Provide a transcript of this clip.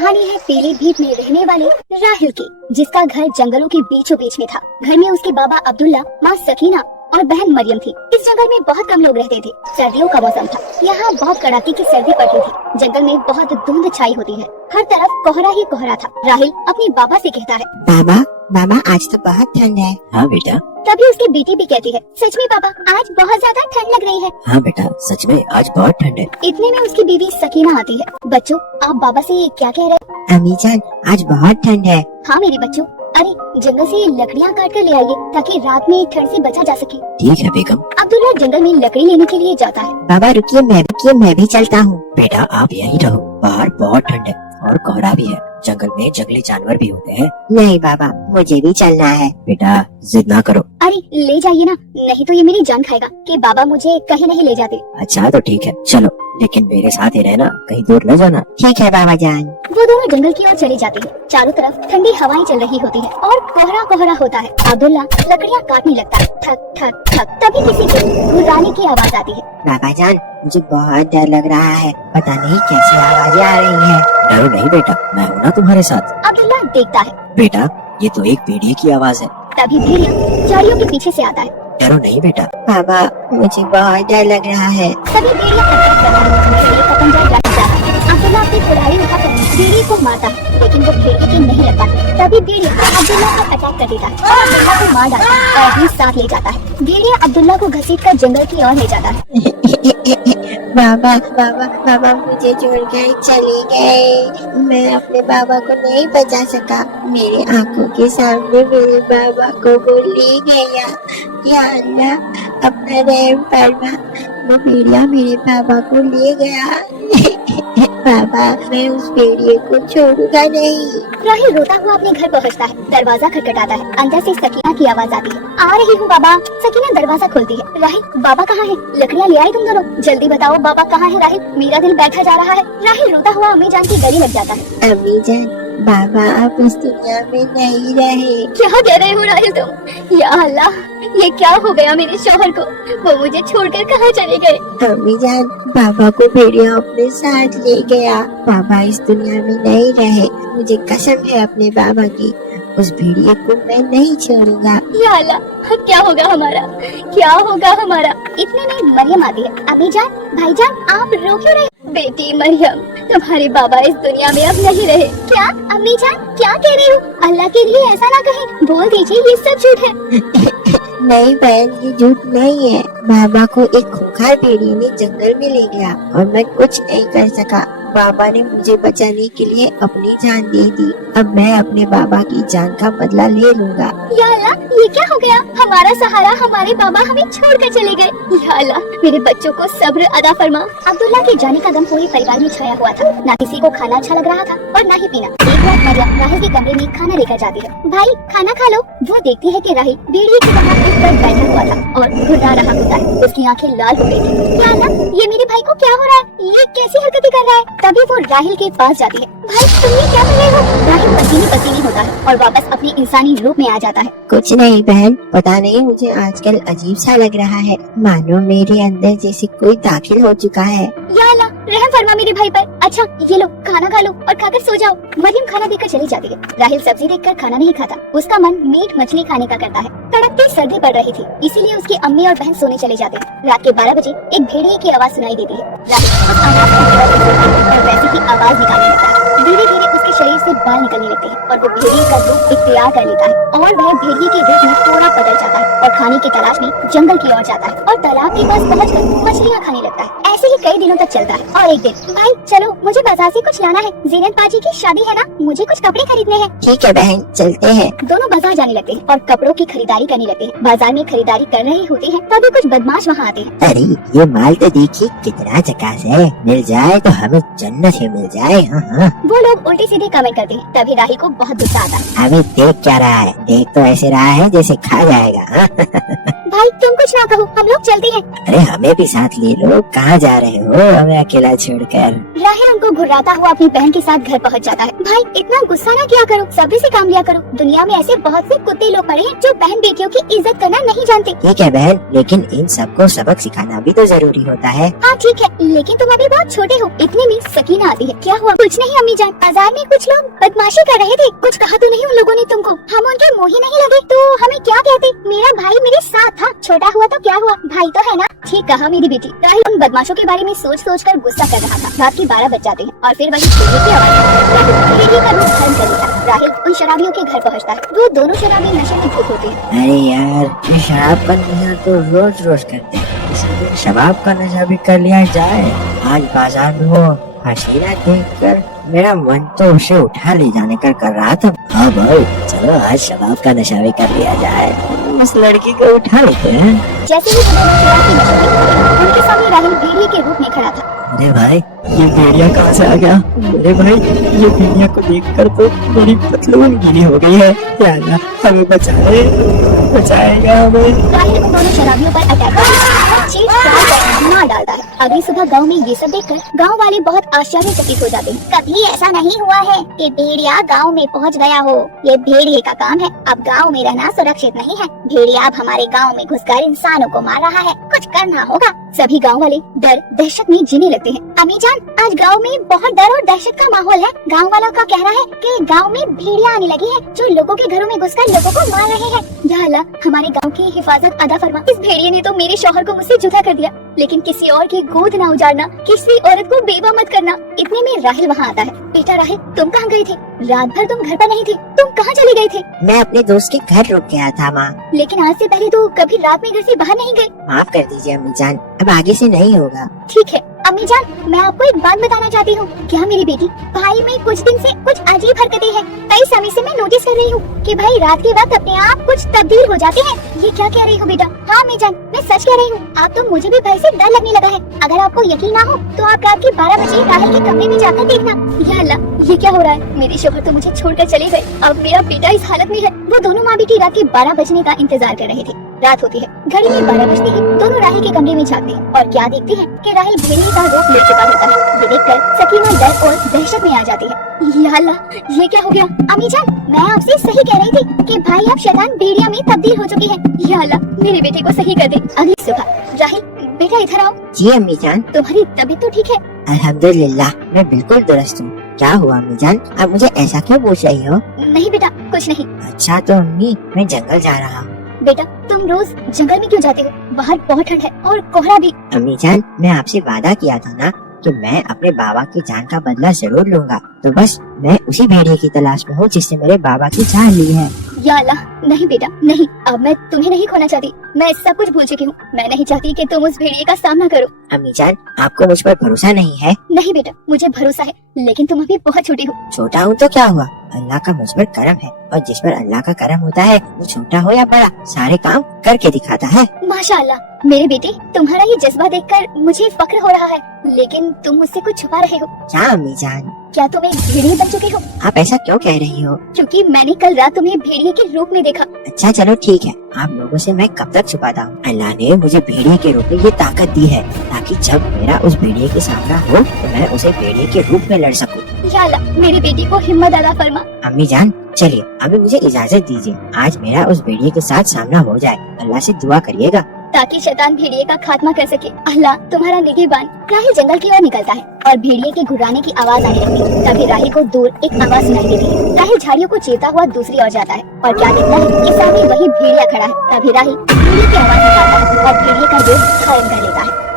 कहानी है पीलीभीत में रहने वाले राहिल की, जिसका घर जंगलों के बीचों बीच में था। घर में उसके बाबा अब्दुल्ला, माँ सकीना और बहन मरियम थी। इस जंगल में बहुत कम लोग रहते थे। सर्दियों का मौसम था। यहाँ बहुत कड़ाके की सर्दी पड़ती थी। जंगल में बहुत धुंध छाई होती है। हर तरफ कोहरा ही कोहरा था। राहिल अपने बाबा से कहता है, बाबा बाबा आज तो बहुत ठंड है। हाँ बेटा। तभी उसकी बेटी भी कहती है, सच में पापा आज बहुत ज्यादा ठंड लग रही है। हाँ बेटा, सच में आज बहुत ठंड है। इतने में उसकी बीवी सकीना आती है। बच्चों, आप बाबा से क्या कह रहे? अम्मी जान आज बहुत ठंड है। हाँ मेरे बच्चों, अरे जंगल से लकड़ियाँ काट कर ले आइए ताकि रात में ठंड से बचा जा सके। ठीक है बेगम। अब्दुल्ला जंगल में लकड़ी लेने के लिए जाता है। बाबा रुकिए, मैं भी चलता हूँ। बेटा आप यहीं रहो, बाहर बहुत ठंड है और कोहरा भी है। जंगल में जंगली जानवर भी होते हैं। नहीं बाबा, मुझे भी चलना है। बेटा जिद ना करो। अरे ले जाइए ना, नहीं तो ये मेरी जान खाएगा कि बाबा मुझे कहीं नहीं ले जाते। अच्छा तो ठीक है, चलो, लेकिन मेरे साथ ही रहना, कहीं दूर न जाना। ठीक है बाबा जान। वो दोनों जंगल की ओर चले जाते हैं। चारों तरफ ठंडी हवाएं चल रही होती है और कोहरा कोहरा होता है। अब्दुल्ला लकड़ियाँ काटने लगता है। ठक ठक ठक। तभी किसी के घुर्राने की आवाज आती है। बाबा जान मुझे बहुत डर लग रहा है, पता नहीं कैसी आवाजें आ रही है। डरो नहीं बेटा, मैं हूँ ना तुम्हारे साथ। अब्दुल्ला देखता है। बेटा ये तो एक भेड़िए की आवाज है। तभी भेड़िया झाड़ियों के पीछे से आता है। डरो नहीं बेटा। बाबा मुझे बहुत डर लग रहा है। तभी भेड़िया अटैक करता है। भेड़िए का पंजा लग जाता है। अब्दुल्ला अपनी कुल्हाड़ी उठाकर भेड़िए को मारता है, लेकिन वो भेड़िए के नहीं लगता। तभी भेड़िया अब्दुल्ला पर अटैक कर देता है और अब्दुल्ला को मार डालता है और अपने साथ ले जाता है। भेड़िया अब्दुल्ला को घसीटकर जंगल की ओर ले जाता है। बाबा बाबा बाबा मुझे छोड़कर चले गए। मैं अपने बाबा को नहीं बचा सका। मेरे आंखों के सामने मेरे बाबा को वो ले गया। या अल्लाह अपना रहम फरमा। वो भेड़िया मेरे बाबा को ले गया। बाबा मैं उस भेड़िए को छोड़ूंगा नहीं। राहिल रोता हुआ अपने घर पहुंचता है। दरवाजा खटखटाता है। अंदर से सकीना की आवाज आती है, आ रही हूँ बाबा। सकीना दरवाजा खोलती है। राहिल बाबा कहाँ है? लकड़ियाँ ले आई तुम दोनों? जल्दी बताओ बाबा कहाँ है? राहिल मेरा दिल बैठा जा रहा है। राहिल रोता हुआ अम्मी जान की गले लग जाता है। अम्मी जान बाबा अब इस दुनिया में नहीं रहे। क्या कह रहे हो राहिल तुम? या अल्लाह ये क्या हो गया मेरे शौहर को? वो मुझे छोड़कर कहाँ चले गए? अम्मी जान बाबा को भेड़िया अपने साथ ले गया। बाबा इस दुनिया में नहीं रहे। मुझे कसम है अपने बाबा की, उस भेड़िए को मैं नहीं छोड़ूंगा। या अल्लाह क्या होगा हमारा? क्या होगा हमारा? इतने में मरियम आती है। अम्मी जान, भाईजान आप रो क्यों रहे? बेटी मरियम, तुम्हारे बाबा इस दुनिया में अब नहीं रहे। क्या अम्मी जान क्या कह रही हो? अल्लाह के लिए ऐसा ना कहें, बोल दीजिए ये सब झूठ है। नहीं बहन, ये झूठ नहीं है। बाबा को एक खूंखार भेड़िए ने जंगल में ले गया और मैं कुछ नहीं कर सका। बाबा ने मुझे बचाने के लिए अपनी जान दे दी। अब मैं अपने बाबा की जान का बदला ले लूंगा। या अल्लाह ये क्या हो गया? हमारा सहारा हमारे बाबा हमें छोड़कर चले गए। या अल्लाह मेरे बच्चों को सब्र अदा फरमा। अब्दुल्ला के जाने का गम पूरे परिवार में छाया हुआ था। ना किसी को खाना अच्छा लग रहा था और ना ही पीना। एक रात मरियम राहिल के कमरे में खाना लेकर जाती है। भाई खाना खा लो। वो देखती है कि राहिल भेड़िए के बाहर उठकर बैठा हुआ था और घुर्रा रहा होता है। उसकी आंखें लाल हो गई थी। या अल्लाह ये मेरे भाई को क्या हो रहा है? ये कैसी हरकतें कर रहा है? तभी वो राहिल के पास जाती है। भाई तुम ये क्या कर रहे हो? राहिल पसीने पसीने होता है और वापस अपने इंसानी रूप में आ जाता है। कुछ नहीं बहन, पता नहीं मुझे आजकल अजीब सा लग रहा है, मानो मेरे अंदर जैसे कोई दाखिल हो चुका है। या अल्लाह रहम फरमा मेरे भाई पर। अच्छा ये लो खाना खा लो और खाकर सो जाओ। मरियम खाना देकर चली जाती है। राहिल सब्जी देखकर खाना नहीं खाता। उसका मन मीट मछली खाने का करता है। कड़कती सर्दी पड़ रही थी, इसीलिए उसकी अम्मी और बहन सोने चले जाते हैं। रात के 12 बजे एक भेड़िए की आवाज सुनाई देती है। राहिल उस आवाज को और वैसे ही आवाज निकालने लगता है। धीरे धीरे उसके शरीर से बाल निकलने लगते हैं और वो भेड़िए का रूप इख्तियार कर लेता है और वह भेड़िए के रूप में थोड़ा बदल जाता है और खाने की तलाश में जंगल की ओर जाता है और तालाब के पास पहुंचकर मछलियां खाने लगता है। ऐसे ही कई दिनों तक चलता है और एक दिन, भाई चलो मुझे बाजार से कुछ लाना है। ज़ीनत बाजी की शादी है ना, मुझे कुछ कपड़े खरीदने हैं। ठीक है बहन चलते हैं। दोनों बाजार जाने लगते हैं और कपड़ों की खरीदारी करने लगते हैं। बाजार में खरीदारी कर रहे होते हैं तभी कुछ बदमाश वहाँ आते हैं। अरे ये माल तो देखिए कितना झकास है, मिल जाए तो हमें जन्नत ही मिल जाए। हाँ। वो लोग उल्टे सीधे कमेंट करते हैं। तभी राहिल को बहुत गुस्सा आता है। अभी देख क्या रहा है? देख तो ऐसे रहा है जैसे खा जाएगा। भाई तुम कुछ ना कहो, हम लोग चलते हैं। अरे हमें भी साथ ले लो, कहाँ जा रहे हो हमें अकेला छोड़कर? राहिल उनको घुर्राता हुआ अपनी बहन के साथ घर पहुंच जाता है। भाई इतना गुस्सा ना किया करो, सब्र से काम लिया करो। दुनिया में ऐसे बहुत से कुत्ते लोग पड़े हैं जो बहन बेटियों की इज्जत करना नहीं जानते। ठीक है बहन, लेकिन इन सबको सबक सिखाना भी तो जरूरी होता है। हाँ ठीक है, लेकिन तुम अभी बहुत छोटे हो। इतने में सकीना आती है। क्या हुआ? कुछ नहीं अम्मी जान, बाजार में कुछ लोग बदमाशी कर रहे थे। कुछ कहा तो नहीं उन लोगों ने तुमको? हम उनके मुँह ही नहीं लगे तो हमें क्या कहते? मेरा भाई मेरे साथ था, छोटा हुआ तो क्या हुआ, भाई तो है ना। ठीक कहा मेरी बेटी। राहिल उन बदमाशों के बारे में सोच कर गुस्सा कर रहा था। रात के 12 बज जाते हैं और फिर वही भेड़िए की आवाज भेड़िए का रूप धारण कर लेता है। राहिल उन शराबियों के घर पहुंचता है। वो दोनों शराबी नशे में धुत होते हैं। अरे यार, ये शराब का नशा तो रोज रोज करते हैं, इसी दिन शराब का नशा भी कर लिया जाए। आज बाजार में वो हसीना देखकर मेरा मन तो उसे उठा ले जाने का कर रहा था। हाँ भाई, चलो आज शराब का नशा भी कर लिया जाए, उस लड़की को उठा लेते हैं। जैसे ही शराब की नशे में हुए, उनके सामने राहिल भेड़िए के रूप में खड़ा था। अरे भाई, ये भेड़िया कहाँ से आ गया? अरे भाई, ये भेड़िया को देखकर तो मेरी पतलून गीली हो गई है। या अल्लाह, हमें बचाएगा हमें। राहिल उन दोनों शराबियों पर अटैक करता है और चीर-चार कर मार डालता है। अगली सुबह गांव में ये सब देखकर गांव वाले बहुत आश्चर्यचकित हो जाते हैं। कभी ऐसा नहीं हुआ है कि भेड़िया गांव में पहुंच गया हो। ये भेड़िए का काम है। अब गांव में रहना सुरक्षित नहीं है। भेड़िया अब हमारे गांव में घुसकर इंसानों को मार रहा है, कुछ करना होगा। सभी गांव वाले डर दहशत में जीने लगते हैं। अम्मी जान, आज गांव में बहुत डर और दहशत का माहौल है। गांव वालों का कहना है कि गांव में भेड़िया आने लगी है जो लोगों के घरों में घुसकर लोगों को मार रहे हैं। या अल्लाह, हमारे गांव की हिफाजत अदा फरमा। इस भेड़िए ने तो मेरे शौहर को मुझसे जुदा कर दिया, लेकिन किसी और की गोद ना उजाड़ना, किसी औरत को बेवा मत करना। इतने में राहिल वहाँ आता है। बेटा राहिल, तुम कहाँ गए थे? रात भर तुम घर पर नहीं थे, तुम कहाँ चले गए थे? मैं अपने दोस्त के घर रुक गया था माँ। लेकिन आज से पहले तो कभी रात में घर से बाहर नहीं गए। माफ कर दीजिए अम्मी जान, अब आगे से नहीं होगा। ठीक है अम्मी जान, मैं आपको एक बात बताना चाहती हूँ। क्या मेरी बेटी? भाई में कुछ दिन से कुछ अजीब हरकतें हैं। कई समय से मैं नोटिस कर रही हूँ कि भाई रात के वक्त अपने आप कुछ तब्दील हो जाते हैं। ये क्या कह रही हो बेटा? हाँ अम्मी जान, मैं सच कह रही हूँ। आप तो मुझे भी भय से डर लगने लगा है। अगर आपको यकीन ना हो तो आप रात के 12 बजे राहिल के कमरे में जाकर देखना। या अल्लाह, ये क्या हो रहा है? मेरे शौहर तो मुझे छोड़कर चले गए, अब मेरा बेटा इस हालत में है। वो दोनों माँ बेटी रात के 12 बजने का इंतजार कर रहे थे। रात होती है, घड़ी में 12 बजते ही दोनों राहिल के कमरे में झांकते हैं और क्या देखते हैं कि राहिल भेड़िए का रूप ले चुका होता है। ये देखकर सकीना डर और दहशत में आ जाती है। या अल्लाह, ये क्या हो गया? अम्मी जान, मैं आपसे सही कह रही थी कि भाई अब शैतान भेड़िया में तब्दील हो चुकी है। या अल्लाह, मेरे बेटे को सही कर दे। अगली सुबह राहिल, बेटा इधर आओ। जी अम्मी जान। तुम्हारी तबीयत तो ठीक है? अल्हम्दुलिल्लाह, मैं बिल्कुल दुरुस्त हूँ। क्या हुआ अम्मी जान, आप मुझे ऐसा क्यों पूछ रही हो? नहीं बेटा, कुछ नहीं। अच्छा तो अम्मी, मैं जंगल जा रहा हूँ। बेटा तुम रोज जंगल में क्यों जाते हो? बाहर बहुत ठंड है और कोहरा भी। अम्मी जान, मैं आपसे वादा किया था ना कि मैं अपने बाबा की जान का बदला जरूर लूंगा, तो बस मैं उसी भेड़िए की तलाश में हूँ जिसने मेरे बाबा की जान ली है। या अल्लाह, नहीं बेटा नहीं, अब मैं तुम्हें नहीं खोना चाहती। मैं सब कुछ भूल चुकी हूँ। मैं नहीं चाहती कि तुम उस भेड़िए का सामना करो। अम्मी जान, आपको मुझ पर भरोसा नहीं है? नहीं बेटा, मुझे भरोसा है, लेकिन तुम अभी बहुत छोटी हो। छोटा हूँ तो क्या हुआ, अल्लाह का मुझ पर करम है, और जिस पर अल्लाह का करम होता है वो छोटा हो या बड़ा सारे काम करके दिखाता है। माशाअल्लाह मेरे बेटे, तुम्हारा ये जज्बा देखकर मुझे फक्र हो रहा है, लेकिन तुम मुझसे कुछ छुपा रहे हो। क्या अम्मी जान? क्या तुम एक भेड़िए बन चुके हो? आप ऐसा क्यों कह रही हो? क्योंकि मैंने कल रात तुम्हें भेड़िए के रूप में देखा। अच्छा चलो ठीक है, आप लोगों से मैं कब तक छुपाता हूँ? अल्लाह ने मुझे भेड़िए के रूप में ये ताकत दी है ताकि जब मेरा उस भेड़िए के सामना हो तो मैं उसे भेड़िए के रूप में लड़ सकूँ। या अल्लाह, मेरी बेटी को हिम्मत अदा फरमा। अम्मी जान चलिए, अभी मुझे इजाजत दीजिए, आज मेरा उस भेड़िए के साथ सामना हो जाए। अल्लाह से दुआ करिएगा ताकि शैतान भेड़िए का खात्मा कर सके। अल्लाह तुम्हारा निगहबान। राहिल जंगल की ओर निकलता है और भेड़िए के घुर्राने की आवाज आने लगती है। तभी राहिल को दूर एक आवाज सुनाई देती है। राहिल झाड़ियों को चीरता हुआ दूसरी ओर जाता है और क्या देखता है कि सामने वही भेड़िया खड़ा है। तभी राहिल भेड़िए की आवाज निकालता है और भेड़िए का रूप धारण कर लेता है।